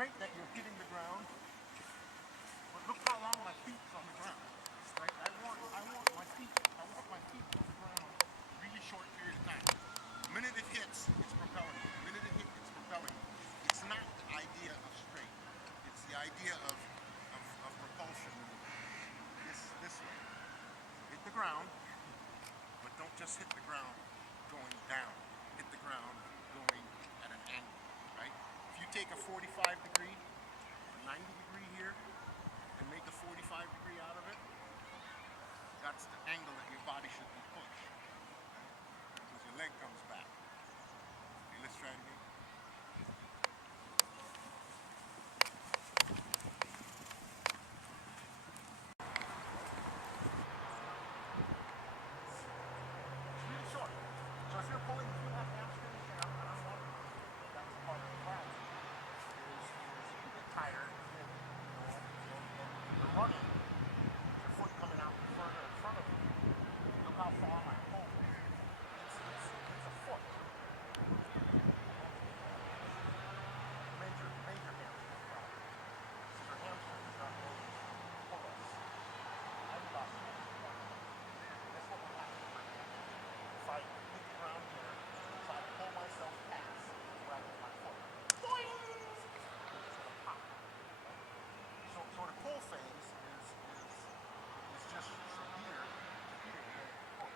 great that you're hitting the ground, but look how long my feet's on the ground. Right? I want my feet on the ground a really short period of time. The minute it hits, it's propelling me. The minute it hits, it's propelling me. It's not the idea of straight. It's the idea of propulsion this way. Hit the ground, but don't just hit the ground going down. Hit the ground going at an angle, right? If you take a 45 degree or 90 degree here and make a 45 degree out of it, that's the angle that your body should be pushed, right? Because your leg comes back. Okay, let's try it again. So if you're pulling through that hamstring down, and I'm wondering, that's part of the problem, is you get tired, and you're running, your foot coming out further in front of you. Look how far my pole is. It's a foot. Major hamstring problem. Your hamstring is not going to pull us. I've lost it. That's what will happen. If I hit the ground here, if I pull myself past where I get my foot, it's gonna pop. So the pull phase is just from here to here where the foot.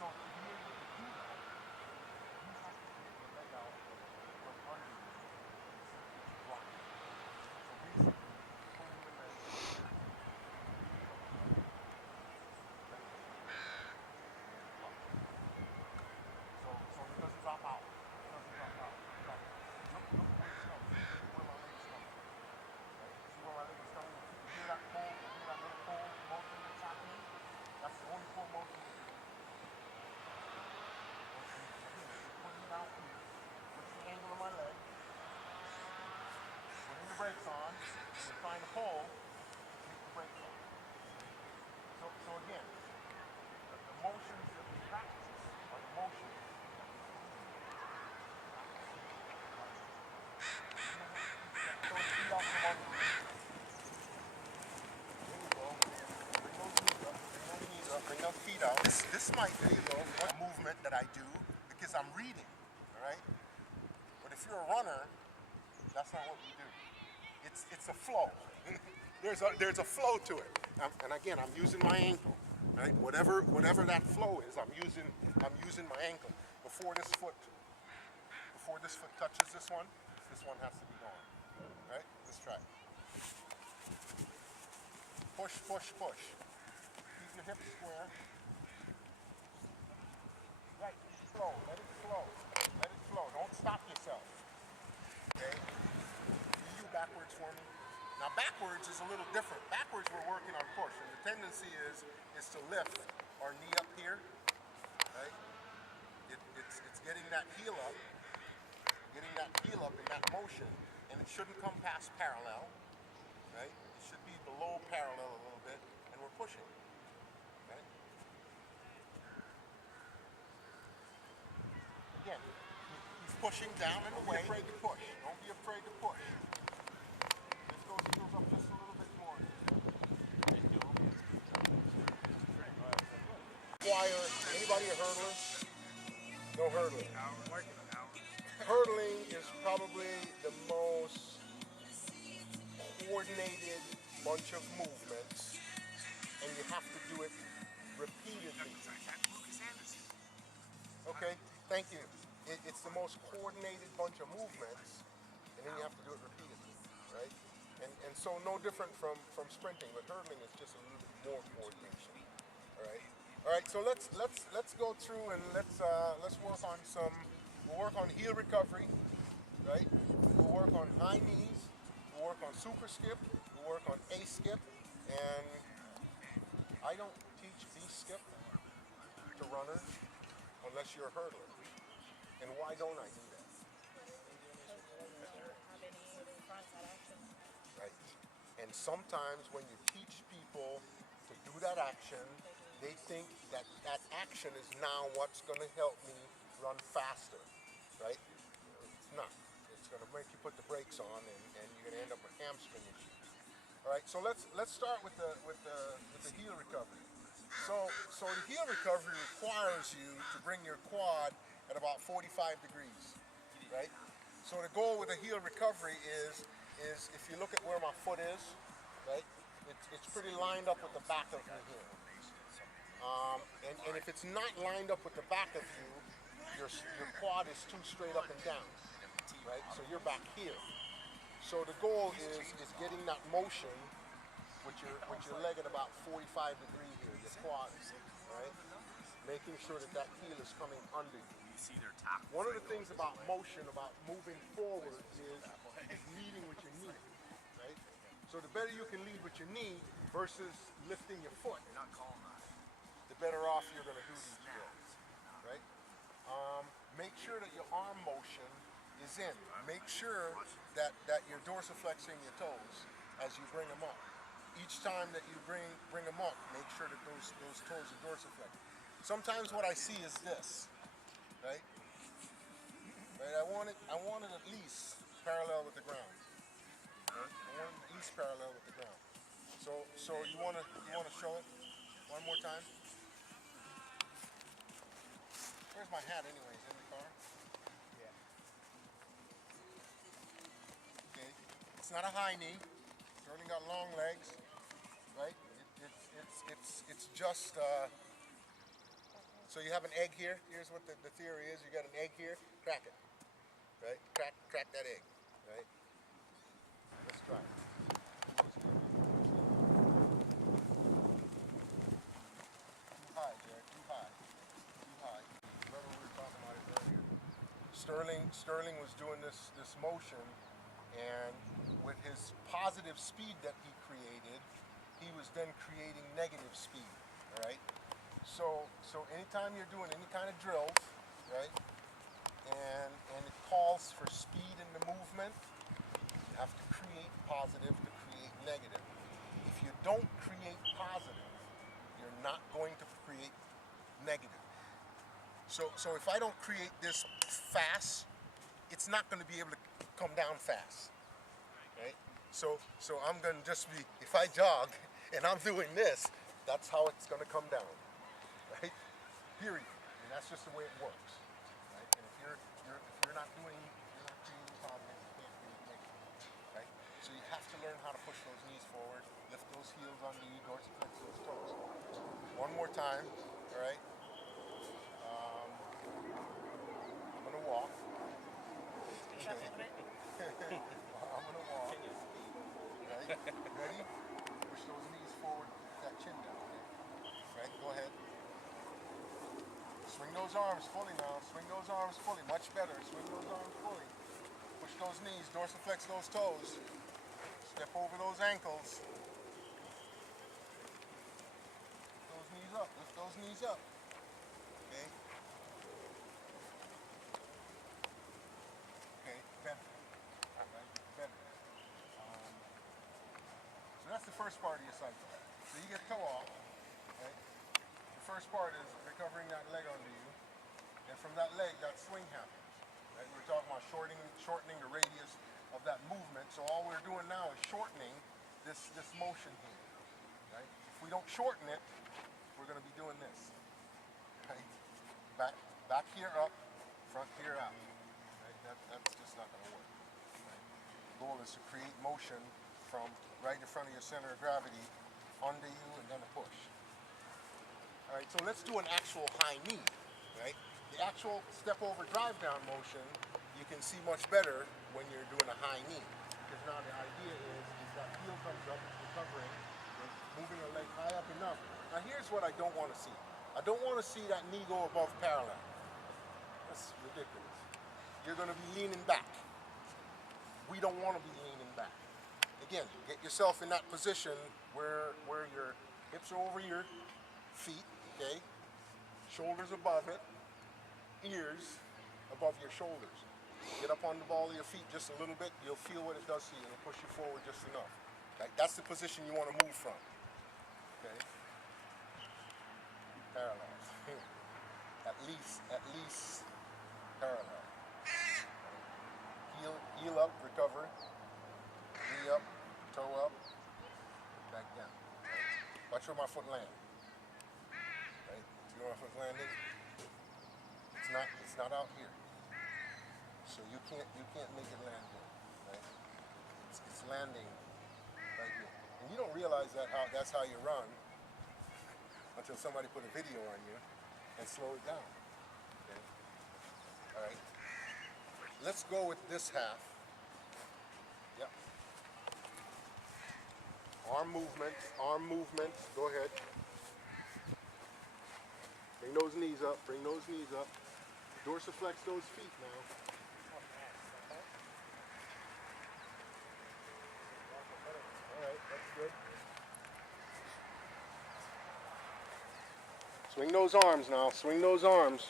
So to be able to do that, you have to get your leg out from under you and keep rocking. So basically, pulling the leg here. So it doesn't drop out. It doesn't drop out. Look where it's coming. Look where my leg is coming. Right? See where my leg is coming? You hear that pull? You hear that little pull motion that's happening? That's the only pull motion we're doing. Again, you're putting it out here. What's the angle of my leg? Putting the brakes on. And you're trying to pull. Take the brakes on. So again, the motions that we practice are the motions. Bring those feet out. This might be a movement that I do because I'm reading, all right? But if you're a runner, that's not what we do. It's a flow. There's a flow to it. And again, I'm using my ankle, right? Whatever that flow is, I'm using my ankle. Before this foot touches this one has to be gone. All right? Let's try it. Push, push, push. Keep your hips square. Right, flow, let it flow. Let it flow, don't stop yourself. Okay? Can you backwards for me? Now backwards is a little different. Backwards we're working on push, and the tendency is to lift our knee up here, right? It's getting that heel up in that motion, and it shouldn't come past parallel, right? It should be below parallel a little bit, and we're pushing, okay? Again, he's pushing down and away. Don't be afraid to push. Don't be afraid to push. Lift those heels up just a little bit more. Anybody a hurdler? No hurdling. Hurdling is probably the most coordinated bunch of movements, and you have to do it repeatedly. Okay, thank you. It's the most coordinated bunch of movements, and then you have to do it repeatedly, right? And so no different from sprinting, but hurdling is just a little bit more coordination. All right. So let's go through and let's work on we'll work on heel recovery, right? We'll work on high knees. We'll work on super skip. We'll work on A skip, and I don't teach B skip to runners unless you're a hurdler. And why don't I do that? Right. And sometimes when you teach people to do that action, they think that action is now what's going to help me run faster, right? It's not. It's going to make you put the brakes on, and you're going to end up with hamstring issues. All right, so let's start with the heel recovery. So the heel recovery requires you to bring your quad at about 45 degrees, right? So the goal with the heel recovery is if you look at where my foot is, right? It's pretty lined up with the back of your heel. And if it's not lined up with the back of you, your quad is too straight up and down, right? So you're back here. So the goal is getting that motion with your leg at about 45 degrees here, your quad, right? Making sure that heel is coming under you. One of the things about motion, about moving forward, is leading with your knee, right? So the better you can lead with your knee versus lifting your foot, the better off you're going to do these drills, right? Make sure that your arm motion is in. Make sure that you're dorsiflexing your toes as you bring them up. Each time that you bring them up, make sure that those toes are dorsiflexed. Sometimes what I see is this, right? Right? I want it at least parallel with the ground. Right? I want it at least parallel with the ground. So you want to show it one more time? Where's my hat anyways? In the car? Yeah. Okay. It's not a high knee. Sterling got long legs, right? It's just so you have an egg here. Here's what the theory is. You got an egg here. Crack it, right? Crack that egg, right? Let's try it. Too high, Jared. Too high. Too high. Remember we were talking about it earlier. Sterling was doing this motion, and with his positive speed that he created, he was then creating negative speed. All right. So anytime you're doing any kind of drills, right, and it calls for speed in the movement, you have to create positive to create negative. If you don't create positive, you're not going to create negative. So if I don't create this fast, it's not going to be able to come down fast, right? So I'm going to just be, if I jog and I'm doing this, that's how it's going to come down. Right? Period. And that's just the way it works. Right? And if you're not creating positive, you can't create negative. Right? So you have to learn how to push those knees forward, lift those heels under you, dorsiflex those toes. One more time. All right. I'm gonna walk. I'm gonna walk. Right? Ready? Push those knees forward, that chin down. Right? Go ahead. Swing those arms fully now. Swing those arms fully. Much better. Swing those arms fully. Push those knees. Dorsiflex those toes. Step over those ankles. Lift those knees up. Lift those knees up. Okay. Okay. Better. Right? Better. So that's the first part of your cycle. So you get toe off. Right? The first part is recovering that leg under you, and from that leg, that swing happens. Right? We're talking about shortening the radius of that movement. So all we're doing now is shortening this motion here. Right? If we don't shorten it, we're going to be doing this. Right? Back here up, front here out. Right? That's just not going to work. Right? The goal is to create motion from right in front of your center of gravity, under you, and then a push. All right, so let's do an actual high knee, right? The actual step over drive down motion, you can see much better when you're doing a high knee. Because now the idea is that heel comes up, it's recovering, moving the leg high up enough. Now here's what I don't want to see. I don't want to see that knee go above parallel. That's ridiculous. You're going to be leaning back. We don't want to be leaning back. Again, get yourself in that position where your hips are over your feet. Okay, shoulders above it, ears above your shoulders. Get up on the ball of your feet just a little bit. You'll feel what it does to you. It'll push you forward just enough. Right? That's the position you want to move from. Okay, parallel. at least parallel. Right? heel up, recover, knee up, toe up, back down. Right? Watch where my foot lands. Right? See where my foot's landing? It's not out here. So you can't make it land here. Right? It's landing right here. And you don't realize that's how you run until somebody put a video on you and slow it down. Okay? All right. Let's go with this half. Yep. Arm movement. Go ahead. Bring those knees up. Dorsiflex those feet now. All right, that's good. Swing those arms now. Swing those arms.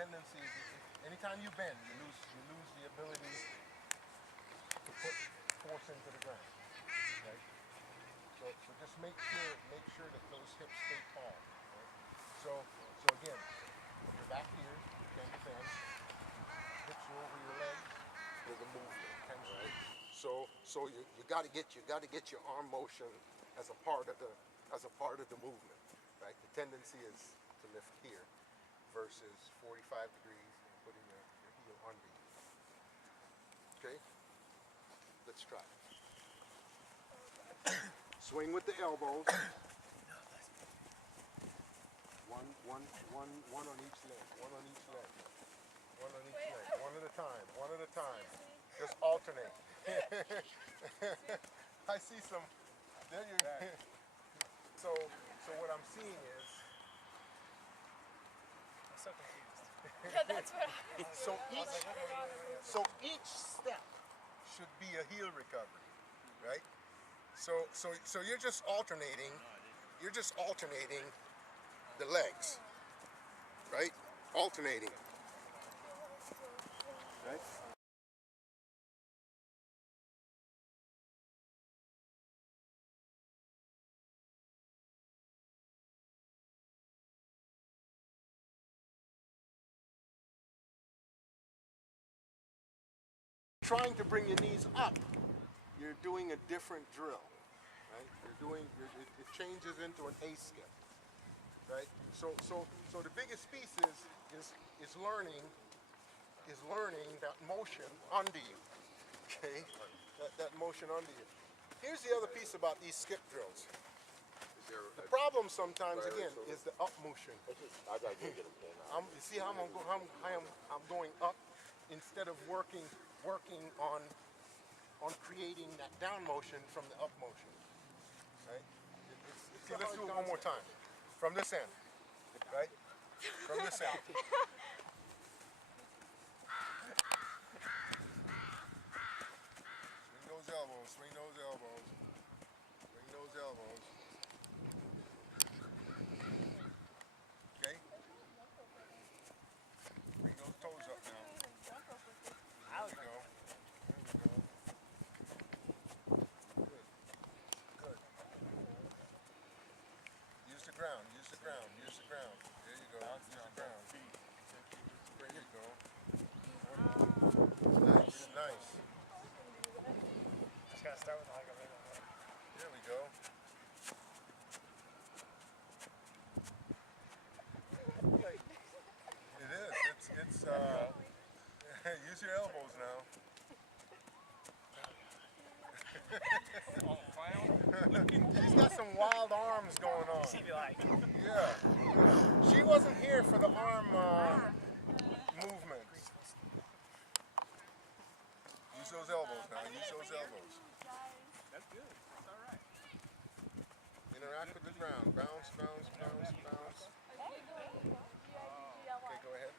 Tendency is anytime you bend, you lose the ability to put force into the ground. Right? So just make sure that those hips stay tall. Right? So again, put your back here, you can't bend. Hips are over your legs. There's a movement. Right? So you got to get your arm motion as a part of the movement. Right? The tendency is to lift here versus 45 degrees and putting your heel under you. Okay? Let's try. Swing with the elbows. One on each leg. One on each leg. One at a time. Just alternate. I see some. There you go. So what I'm seeing is. I'm so confused. Yeah, that's what I was. So each step should be a heel recovery, right? So you're just alternating. You're just alternating the legs, right? Alternating. Right? Trying to bring your knees up, you're doing a different drill, right? It changes into an A skip, right? So the biggest piece is learning that motion under you, okay? That motion under you. Here's the other piece about these skip drills. The problem sometimes again is the up motion. You see how I'm going up instead of working on creating that down motion from the up motion, right? See, let's do it one more time. From this end, right? From this end. Swing those elbows. Okay? Bring those toes up now. There we go. Good. Use the ground. There you go. Use the ground. There you go. Nice. Just gotta start with like a little bit. There we go. It is. It's use your elbows now. She's got some wild arms going on. She'd be like, Yeah. She wasn't here for the arm movements. Use those elbows now. that's good. That's all right. Interact with the ground. Bounce. Okay, go ahead.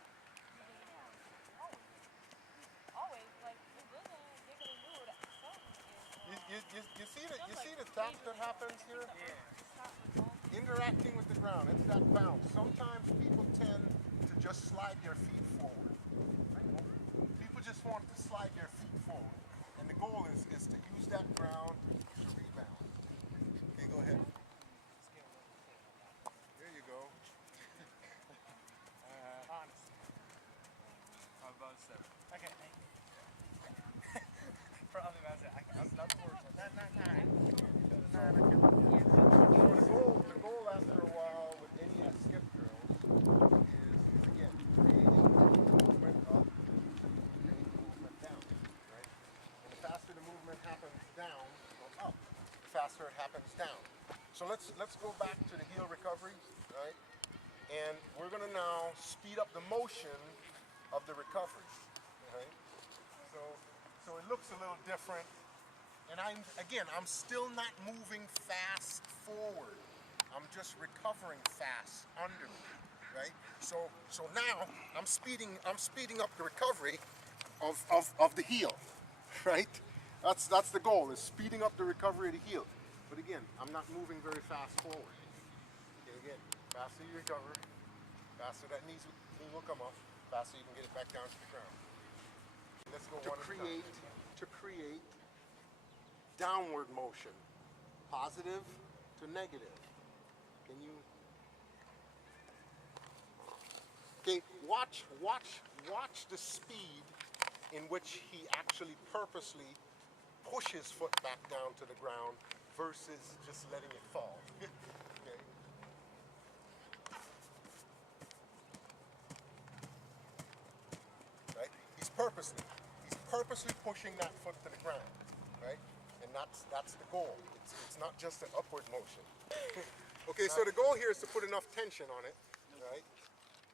You see the tap that happens here? Yeah. Interacting with the ground. It's that bounce. Sometimes people tend to just slide their feet forward. People just just want to slide your feet forward. And the goal is to use that ground to rebound. Okay, go ahead. There you go. Honestly. I'm about 7. Okay, thank you. Probably about 7. That's not the worst. Not 9. So the goal after a while with any skip drills is again creating movement up and movement down, right? And the faster the movement happens down or up, the faster it happens down. So let's go back to the heel recovery, right? And we're gonna now speed up the motion of the recovery, right? So it looks a little different. And I'm still not moving fast forward. I'm just recovering fast under me, right? So now I'm speeding up the recovery of the heel, right? That's the goal, is speeding up the recovery of the heel. But again, I'm not moving very fast forward. Okay, again, faster you recover, faster that knee will come up, faster you can get it back down to the ground. Let's go to create downward motion, positive to negative. Can you? Okay, watch the speed in which he actually purposely push his foot back down to the ground versus just letting it fall. Okay. Right? He's purposely pushing that foot to the ground, right? And that's the goal. It's not just an upward motion. Okay, so the goal here is to put enough tension on it, right?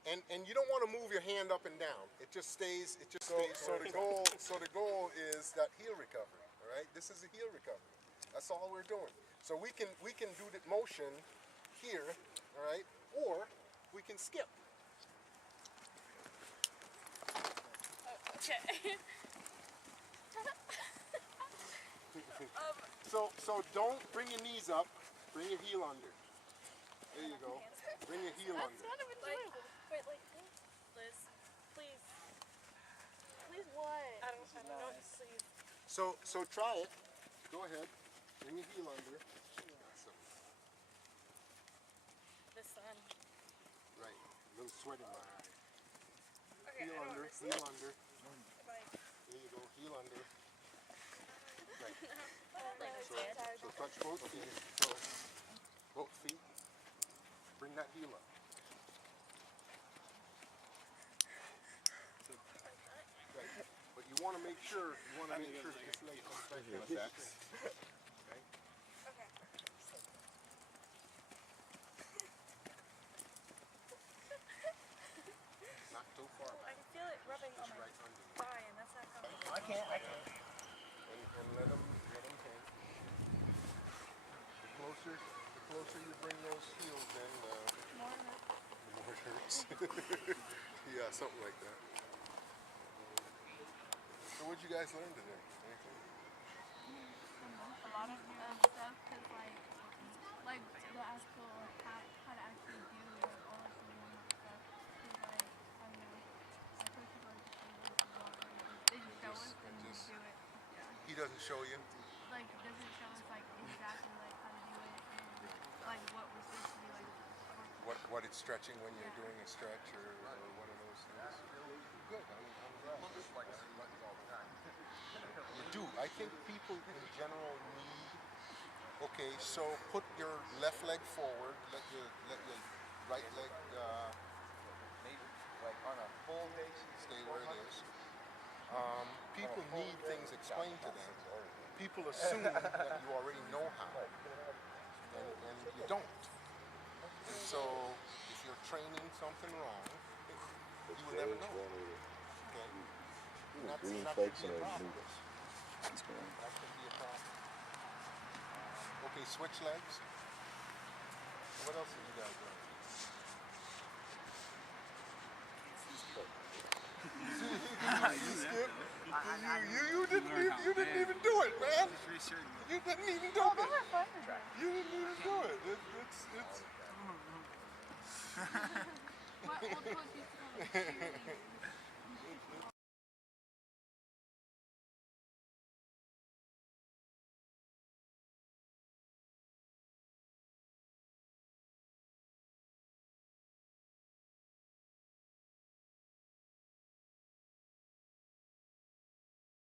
And you don't want to move your hand up and down. It just stays. So the goal is that heel recovery. All right, this is a heel recovery. That's all we're doing. So we can do the motion here, all right, or we can skip. Okay. So don't bring your knees up. Bring your heel under. There you go. Bring your heel under. Kind of enjoyable. Wait, like, Liz, please. Please what? I don't know. Please. So try it. Go ahead. Bring your heel under. Awesome. The sun. Right. A little sweat in my eye. Okay, Heel under. Heel under. Like, There you go. Heel under. Right. like So touch both feet. So both feet. Bring that heel up. Right. But you want to make sure this leg comes back to the back. Okay. Okay. Not too far I back. can feel it rubbing on Just my right under you. thigh, and that's not comfortable. I can't. And let them hang. The closer you bring those heels in, the more it hurts. Yeah, something like that. So what'd you guys learn today? Anything? A lot of stuff, because like the actual how to actually do like all of the warm up stuff. Because like I don't know, I coach you like they just show us and we do it. Yeah. He doesn't show you? Like doesn't show us like exactly like how to do it and like what we're supposed to do like. What it's stretching when you're doing a stretch or one of those things? Good. I'm glad. You do. I think people in general need. Okay, so put your left leg forward. Let your right leg Maybe like on a full basis. stay where it is. People need things explained to them. People assume that you already know how, and you don't. And so, if you're training something wrong, you will never know. Okay? And that could be a problem. That could be a problem. Okay, switch legs. What else have you guys done? You skip. You didn't even do it, man. You didn't even do it. You didn't even do it. My old coach used to call me cheerleading.